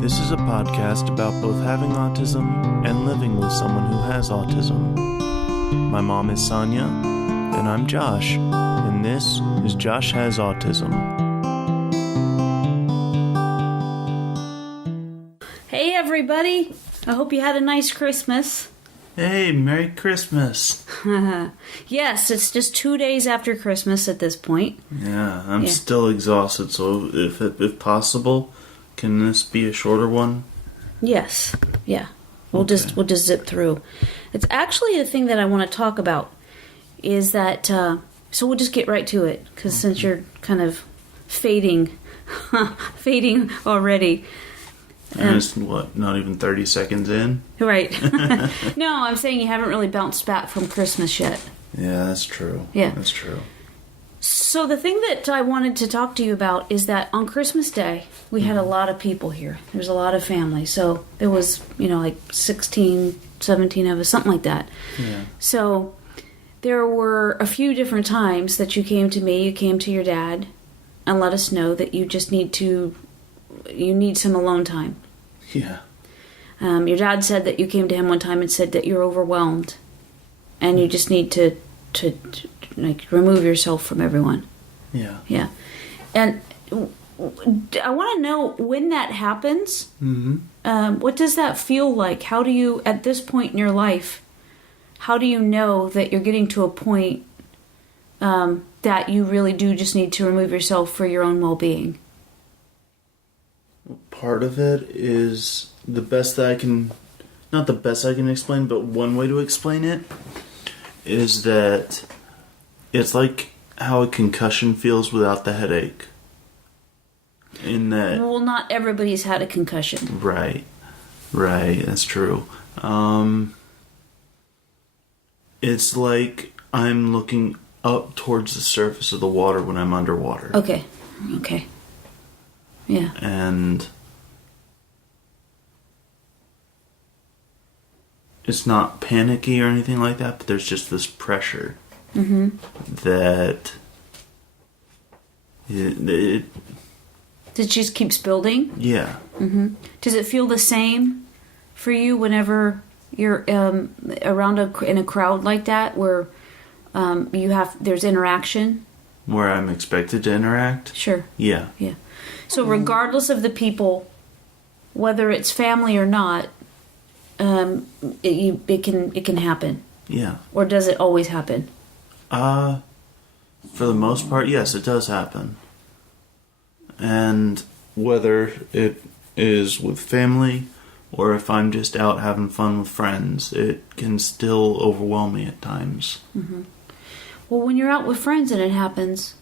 This is a podcast about both having autism and living with someone who has autism. My mom is Sonya, and I'm Josh, and this is Josh Has Autism. Hey everybody! I hope you had a nice Christmas. Hey, Merry Christmas. Yes, it's just 2 days after Christmas at this point. Yeah, I'm still exhausted, so if possible, can this be a shorter one? Yes, yeah. We'll just zip through. It's actually a thing that I want to talk about. Is that so? We'll just get right to it because since you're kind of fading already. And it's, not even 30 seconds in? Right. No, I'm saying you haven't really bounced back from Christmas yet. Yeah, that's true. Yeah. That's true. So the thing that I wanted to talk to you about is that on Christmas Day, we had a lot of people here. There was a lot of family. So there was, like 16, 17 of us, something like that. Yeah. So there were a few different times that you came to me, you came to your dad, and let us know that you just need some alone time. Yeah. Your dad said that you came to him one time and said that you're overwhelmed and you just need to remove yourself from everyone. Yeah. Yeah. And I want to know when that happens. Mm-hmm. What does that feel like? How do you, at this point in your life, how do you know that you're getting to a point that you really do just need to remove yourself for your own well-being? Part of it is the best that I can, not the best I can explain, but one way to explain it is that it's like how a concussion feels without the headache. In that... Well, not everybody's had a concussion. Right, that's true. It's like I'm looking up towards the surface of the water when I'm underwater. Okay. Yeah. And it's not panicky or anything like that, but there's just this pressure that it just keeps building? Yeah. Mm-hmm. Does it feel the same for you whenever you're around in a crowd like that where there's interaction? Where I'm expected to interact? Sure. Yeah. So regardless of the people, whether it's family or not, it can happen. Yeah. Or does it always happen? For the most part, yes, it does happen. And whether it is with family or if I'm just out having fun with friends, it can still overwhelm me at times. Mm-hmm. Well, when you're out with friends and it happens,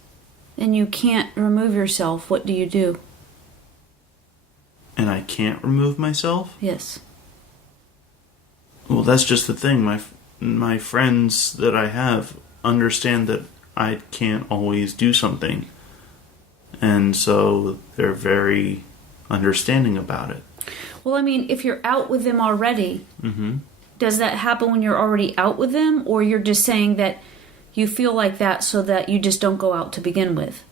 and you can't remove yourself, what do you do? And I can't remove myself? Yes. Well, that's just the thing. My friends that I have understand that I can't always do something. And so they're very understanding about it. Well, I mean, if you're out with them already, does that happen when you're already out with them? Or you're just saying that you feel like that so that you just don't go out to begin with?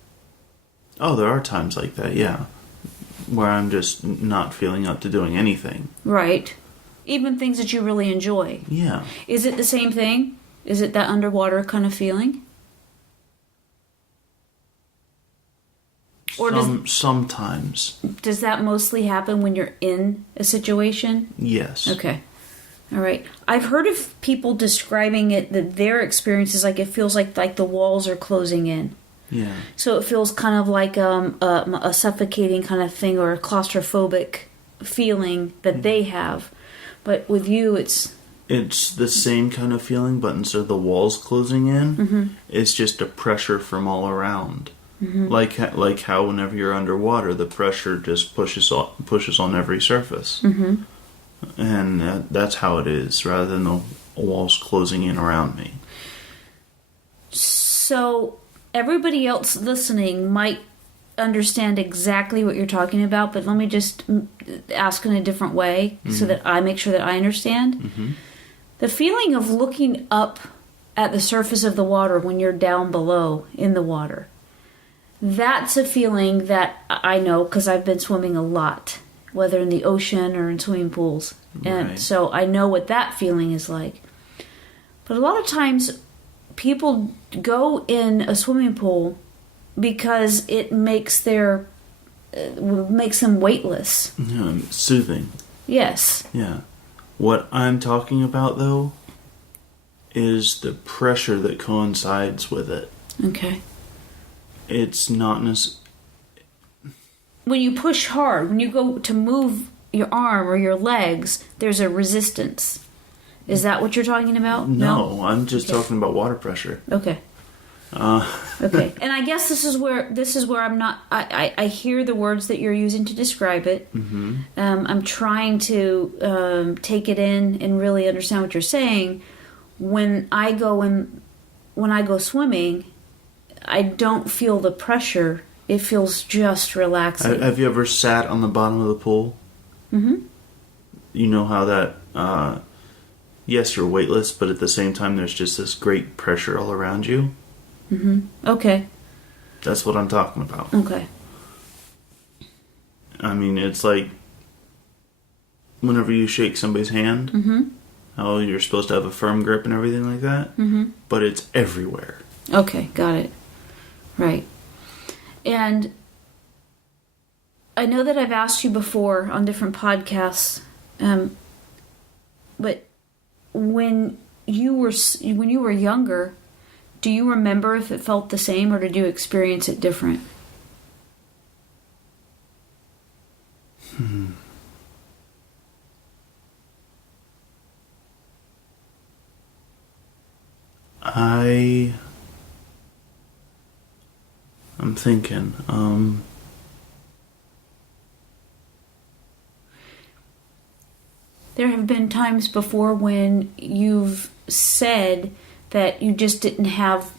Oh, there are times like that, yeah. Where I'm just not feeling up to doing anything. Right. Even things that you really enjoy. Yeah. Is it the same thing? Is it that underwater kind of feeling? Or sometimes. Does that mostly happen when you're in a situation? Yes. Okay. All right. I've heard of people describing it, that their experience is like it feels like the walls are closing in. Yeah. So it feels kind of like a suffocating kind of thing or a claustrophobic feeling that they have. But with you, it's the same kind of feeling, but instead of the walls closing in, it's just a pressure from all around. Like how whenever you're underwater, the pressure just pushes on every surface. And that's how it is, rather than the walls closing in around me. So everybody else listening might understand exactly what you're talking about, but let me just ask in a different way so that I make sure that I understand. The feeling of looking up at the surface of the water when you're down below in the water, that's a feeling that I know because I've been swimming a lot. whether in the ocean or in swimming pools. And so I know what that feeling is like. But a lot of times people go in a swimming pool because it makes them weightless. Yeah, soothing. Yes. Yeah. What I'm talking about, though, is the pressure that coincides with it. Okay. It's not when you push hard, when you go to move your arm or your legs, there's a resistance. Is that what you're talking about? No, I'm just talking about water pressure. Okay. Okay. And I guess this is where I'm not. I hear the words that you're using to describe it. Mm-hmm. I'm trying to take it in and really understand what you're saying. When I go swimming, I don't feel the pressure. It feels just relaxing. Have you ever sat on the bottom of the pool? Mm-hmm. You know how that, yes, you're weightless, but at the same time there's just this great pressure all around you? Mm-hmm. Okay. That's what I'm talking about. Okay. I mean, it's like whenever you shake somebody's hand, how you're supposed to have a firm grip and everything like that, but it's everywhere. Okay, got it. Right. And I know that I've asked you before on different podcasts, but when you were younger, do you remember if it felt the same, or did you experience it different? I'm thinking. There have been times before when you've said that you just didn't have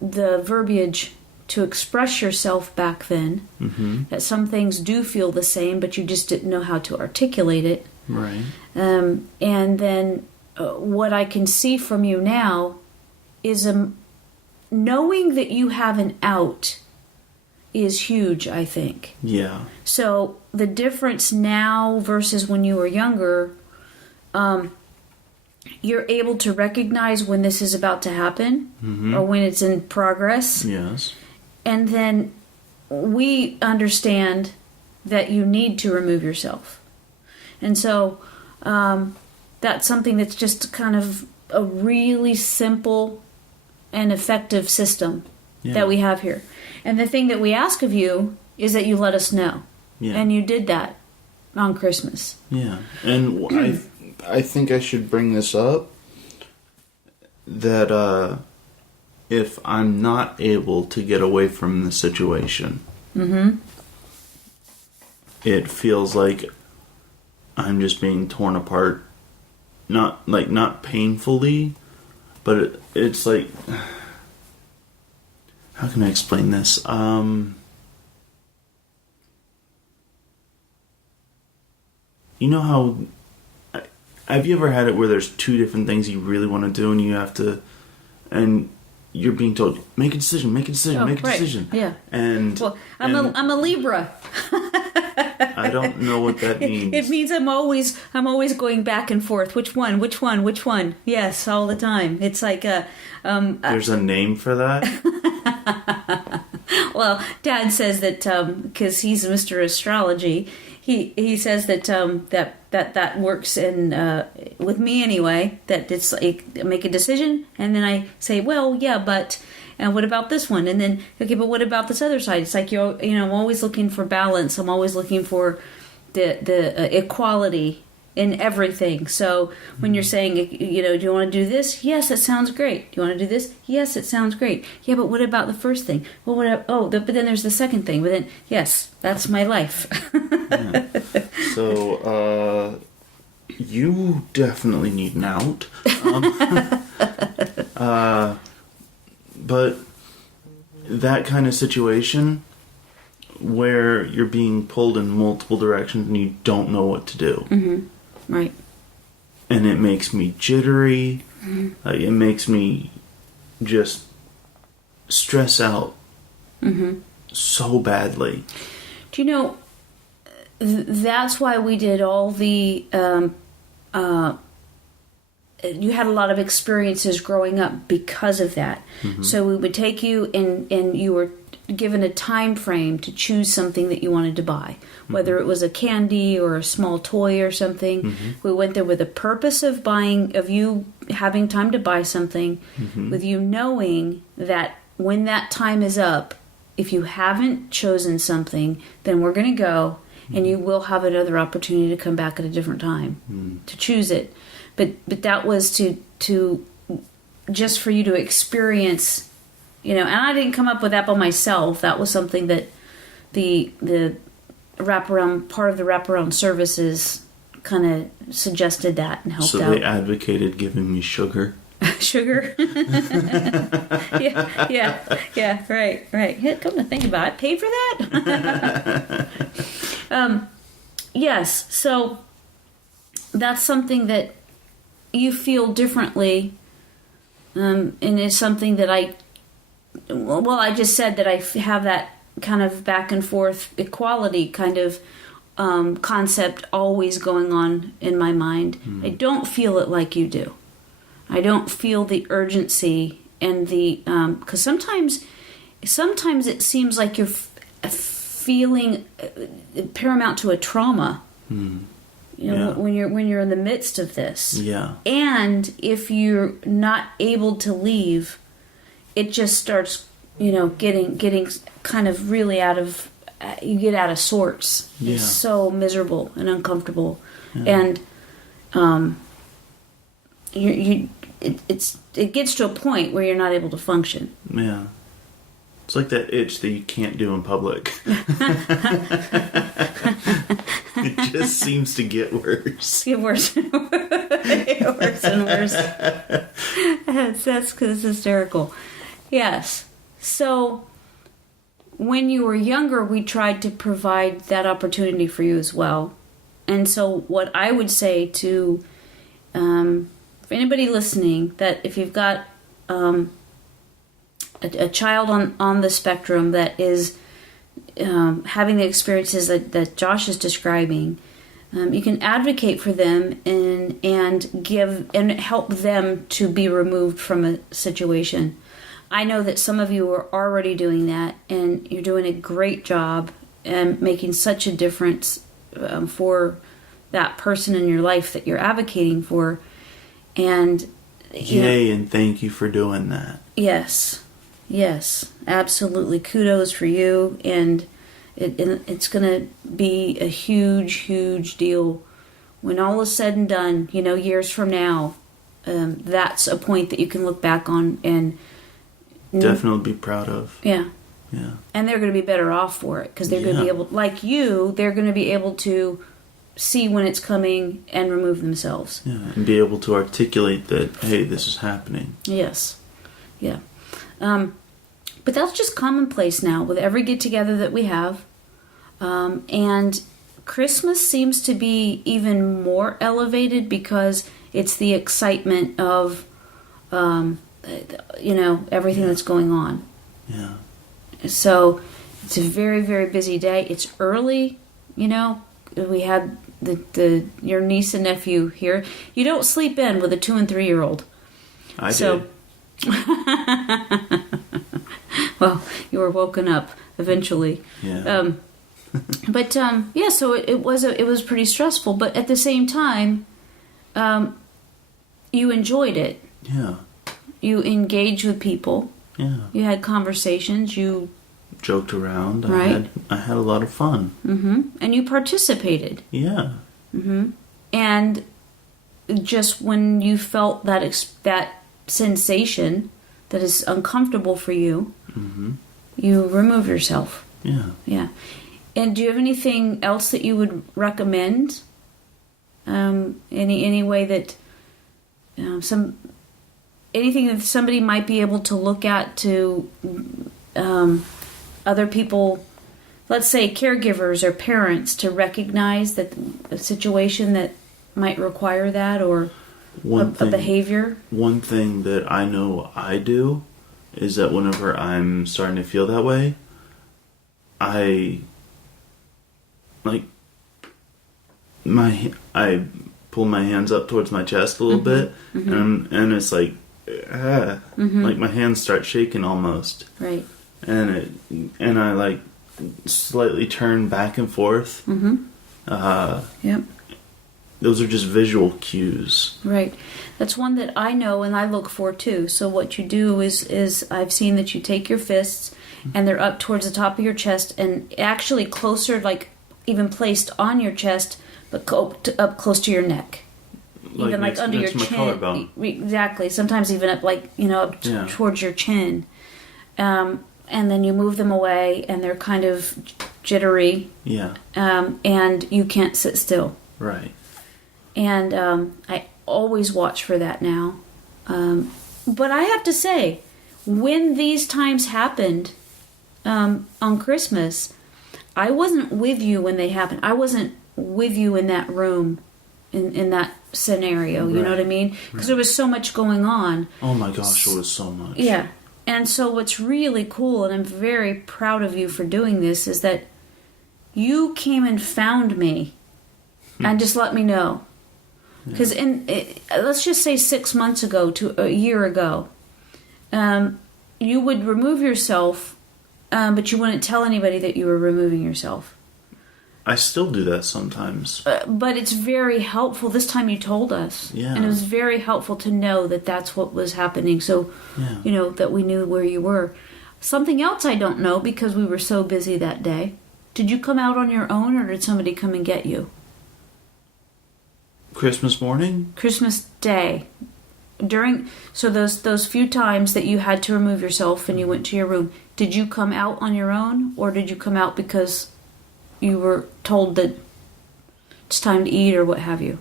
the verbiage to express yourself back then. Mm-hmm. That some things do feel the same, but you just didn't know how to articulate it. Right. And then what I can see from you now is knowing that you have an out is huge, I think. Yeah. So the difference now versus when you were younger, you're able to recognize when this is about to happen, or when it's in progress. Yes. And then we understand that you need to remove yourself. And so that's something that's just kind of a really simple and effective system that we have here. And the thing that we ask of you is that you let us know. Yeah. And you did that on Christmas. Yeah. And I think I should bring this up, that if I'm not able to get away from the situation, it feels like I'm just being torn apart. Not painfully, but it's like, how can I explain this? You know how, have you ever had it where there's two different things you really want to do and you have to, and you're being told, make a decision, make a decision, make a decision. Yeah. And well, I'm a Libra. I don't know what that means. It means I'm always going back and forth. Which one? Yes, all the time. It's like there's a name for that? Well, Dad says that because he's Mr. Astrology, he says that that works in with me anyway. That it's like I make a decision and then I say, well, yeah, but. And what about this one? And then, okay, but what about this other side? It's like, I'm always looking for balance. I'm always looking for the equality in everything. So when you're saying, do you want to do this? Yes, that sounds great. Do you want to do this? Yes, it sounds great. Yeah, but what about the first thing? Well, but then there's the second thing. But then, yes, that's my life. Yeah. So, you definitely need an out. But that kind of situation where you're being pulled in multiple directions and you don't know what to do. Mm-hmm. Right. And it makes me jittery. Mm-hmm. It makes me just stress out so badly. Do you know, that's why we did all the you had a lot of experiences growing up because of that. So we would take you and you were given a time frame to choose something that you wanted to buy, whether it was a candy or a small toy or something. We went there with a purpose of you having time to buy something, with you knowing that when that time is up, if you haven't chosen something, then we're going to go and you will have another opportunity to come back at a different time to choose it. But that was to just for you to experience, and I didn't come up with that by myself. That was something that the wraparound part of the wraparound services kind of suggested that and helped out. So they advocated giving me sugar. Sugar. yeah, right. Yeah, come to think about it, I paid for that. Yes, so that's something that you feel differently, and it's something that I just said that I have that kind of back and forth equality kind of concept always going on in my mind. I don't feel it like you do. I don't feel the urgency and the because sometimes it seems like you're feeling paramount to a trauma. When you're in the midst of this. Yeah. And if you're not able to leave, it just starts, getting kind of really you get out of sorts. Yeah. It's so miserable and uncomfortable. Yeah. And it gets to a point where you're not able to function. Yeah. It's like that itch that you can't do in public. It just seems to get worse. Get worse. Worse and worse. That's because it's hysterical. Yes. So when you were younger, we tried to provide that opportunity for you as well. And so what I would say to for anybody listening, that if you've got a child on the spectrum that is having the experiences that Josh is describing, you can advocate for them and give and help them to be removed from a situation. I know that some of you are already doing that, and you're doing a great job and making such a difference for that person in your life that you're advocating for. And yay, and thank you for doing that. Yes, absolutely. Kudos for you, and it's going to be a huge, huge deal when all is said and done. Years from now, that's a point that you can look back on and definitely be proud of. Yeah. And they're going to be better off for it because they're going to be able, like you, they're going to be able to see when it's coming and remove themselves. Yeah, and be able to articulate that, hey, this is happening. Yes. Yeah. But that's just commonplace now with every get-together that we have. And Christmas seems to be even more elevated because it's the excitement of, everything that's going on. Yeah. So it's a very, very busy day. It's early, We had your niece and nephew here. You don't sleep in with a 2 and 3 year old. I did. Well, you were woken up eventually. Yeah. So it was pretty stressful, but at the same time, you enjoyed it. Yeah. You engaged with people. Yeah. You had conversations. You joked around. Right. I had a lot of fun. Mm-hmm. And you participated. Yeah. Mm-hmm. And just when you felt that sensation that is uncomfortable for you, you remove yourself. Yeah. Yeah. And do you have anything else that you would recommend? Any way that anything that somebody might be able to look at to other people, let's say caregivers or parents, to recognize that a situation that might require that, or a behavior? One thing that I know I do is that whenever I'm starting to feel that way, I I pull my hands up towards my chest a little bit, and it's like, like my hands start shaking almost. Right. And I like slightly turn back and forth. Yep. Those are just visual cues. Right. That's one that I know and I look for too. So what you do is I've seen that you take your fists and they're up towards the top of your chest and actually closer, like even placed on your chest, but up close to your neck. Even like under your chin. Collarbone. Exactly. Sometimes even up towards your chin. And then you move them away and they're kind of jittery. Yeah. And you can't sit still. Right. And I always watch for that now. But I have to say, when these times happened on Christmas, I wasn't with you when they happened. I wasn't with you in that room, in that scenario. You know what I mean? Because there was so much going on. Oh my gosh, there was so much. Yeah. And so what's really cool, and I'm very proud of you for doing this, is that you came and found me and just let me know. Because let's just say 6 months ago to a year ago, you would remove yourself, but you wouldn't tell anybody that you were removing yourself. I still do that sometimes. But it's very helpful. This time you told us. Yeah. And it was very helpful to know that that's what was happening. So, that we knew where you were. Something else I don't know because we were so busy that day. Did you come out on your own or did somebody come and get you? Christmas morning? Christmas Day. So those few times that you had to remove yourself and you went to your room, did you come out on your own or did you come out because you were told that it's time to eat or what have you?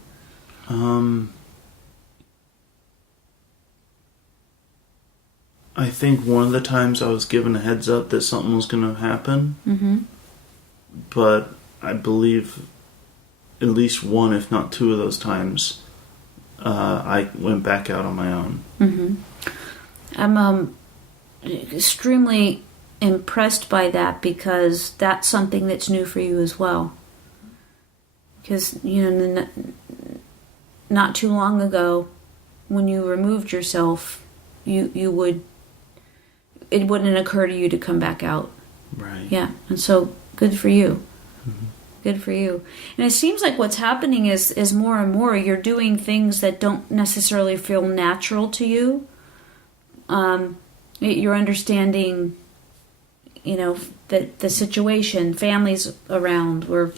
I think one of the times I was given a heads up that something was going to happen. Mm-hmm. But I believe at least one, if not two of those times, I went back out on my own. Mm-hmm. I'm extremely impressed by that because that's something that's new for you as well. Because, not too long ago, when you removed yourself, it wouldn't occur to you to come back out. Right. Yeah, and so good for you. Mm-hmm. Good for you. And it seems like what's happening is more and more you're doing things that don't necessarily feel natural to you. You're understanding, the situation, families around, we're,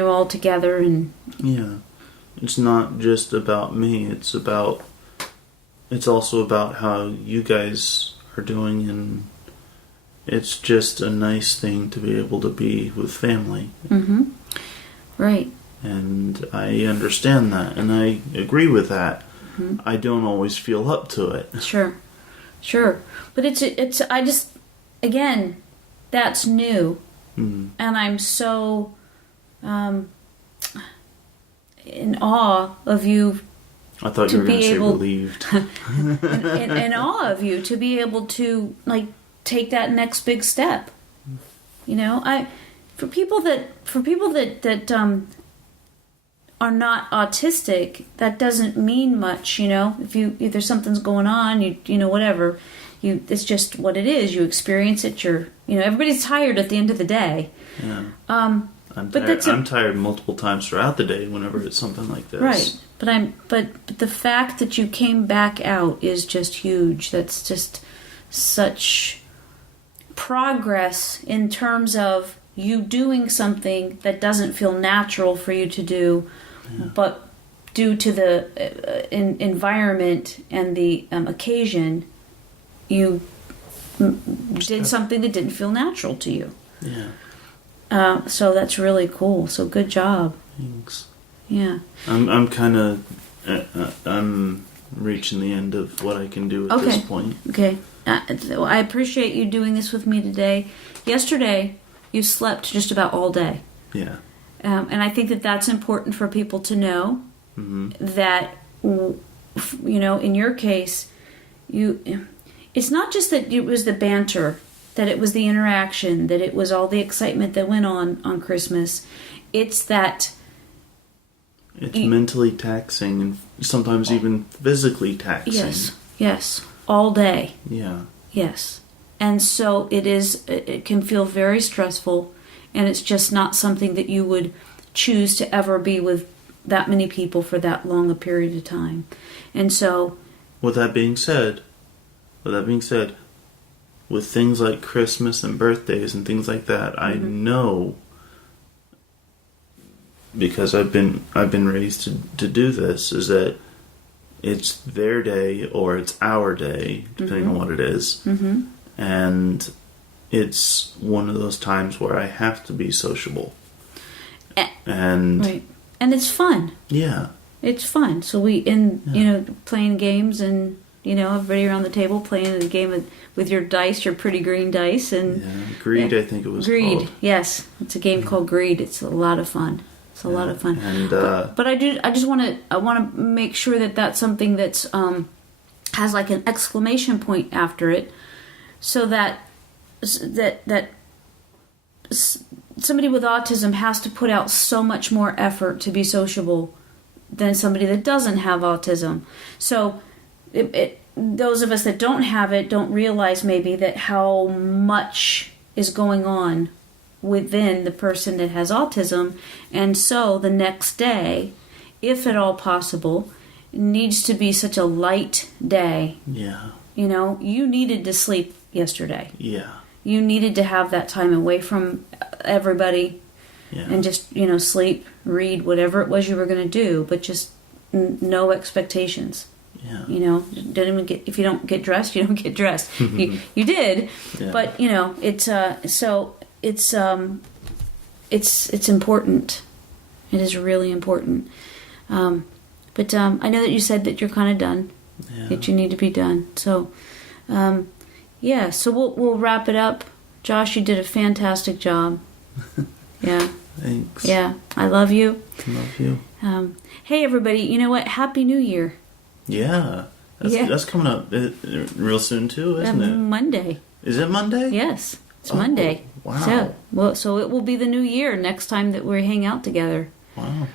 all together and... Yeah. It's not just about me. It's also about how you guys are doing, and it's just a nice thing to be able to be with family. Mm-hmm. Right. And I understand that, and I agree with that. Mm-hmm. I don't always feel up to it. Sure. But I just, again, that's new. Mm. And I'm so in awe of you. I thought you were going to say relieved. in awe of you to be able to take that next big step. For people that are not autistic, that doesn't mean much. If there's something's going on, whatever. It's just what it is. You experience it. Everybody's tired at the end of the day. Yeah. I'm tired multiple times throughout the day whenever it's something like this. Right. But the fact that you came back out is just huge. That's just such progress in terms of you doing something that doesn't feel natural for you to do, but due to the environment and the occasion, you did something that didn't feel natural to you. Yeah. So that's really cool. So good job. Thanks. Yeah. I'm kind of I'm reaching the end of what I can do at this point. Okay. I appreciate you doing this with me today. Yesterday, you slept just about all day. Yeah. And I think that that's important for people to know. Mm-hmm. That, in your case, it's not just that it was the banter, that it was the interaction, that it was all the excitement that went on Christmas. It's that It's mentally taxing and sometimes even physically taxing. Yes. All day. Yeah. Yes. And so it can feel very stressful, and it's just not something that you would choose to ever be with that many people for that long a period of time. And so... With that being said, with things like Christmas and birthdays and things like that, I know, because I've been raised to do this, is that it's their day or it's our day, depending on what it is. And it's one of those times where I have to be sociable. And right. And it's fun. Yeah. It's fun. So playing games and, everybody around the table playing the game with your dice, your pretty green dice. And Greed, I think it was Greed, called. Yes. It's a game called Greed. It's a lot of fun. It's a lot of fun. And, but I just want to make sure that that's something that's has like an exclamation point after it, so that somebody with autism has to put out so much more effort to be sociable than somebody that doesn't have autism. So those of us that don't have it don't realize maybe that how much is going on within the person that has autism. And so the next day, if at all possible, needs to be such a light day. Yeah. You needed to sleep yesterday. Yeah. You needed to have that time away from everybody and just, sleep, read, whatever it was you were going to do, but just no expectations. Yeah. Don't even if you don't get dressed, you don't get dressed. you did, but it's it's important. It is really important. But I know that you said that you're kind of done. Yeah. That you need to be done. So, so we'll wrap it up. Josh, you did a fantastic job. Yeah. Thanks. Yeah, I love you. Love you. Hey, everybody, you know what? Happy New Year. Yeah. That's coming up real soon, too, isn't it? Monday. Is it Monday? Yes, it's Monday. Wow. So it will be the new year next time that we hang out together. Wow.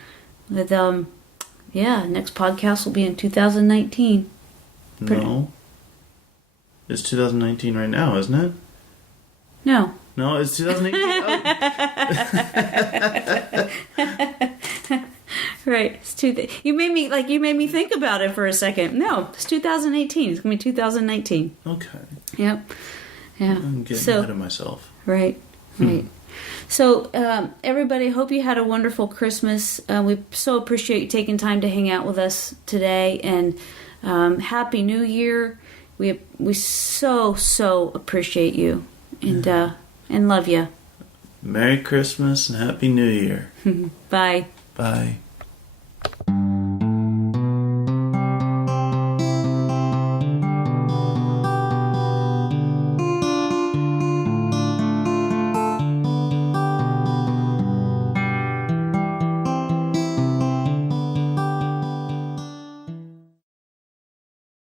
With next podcast will be in 2019. No. It's 2019 right now, isn't it? No. No, it's 2018. Right. It's you made me think about it for a second. No, it's 2018. It's gonna be 2019. Okay. Yep. Yeah. I'm getting ahead of myself. Right. So, everybody, hope you had a wonderful Christmas. We so appreciate you taking time to hang out with us today, and Happy New Year. We so appreciate you, and love you. Merry Christmas and Happy New Year. Bye. Bye.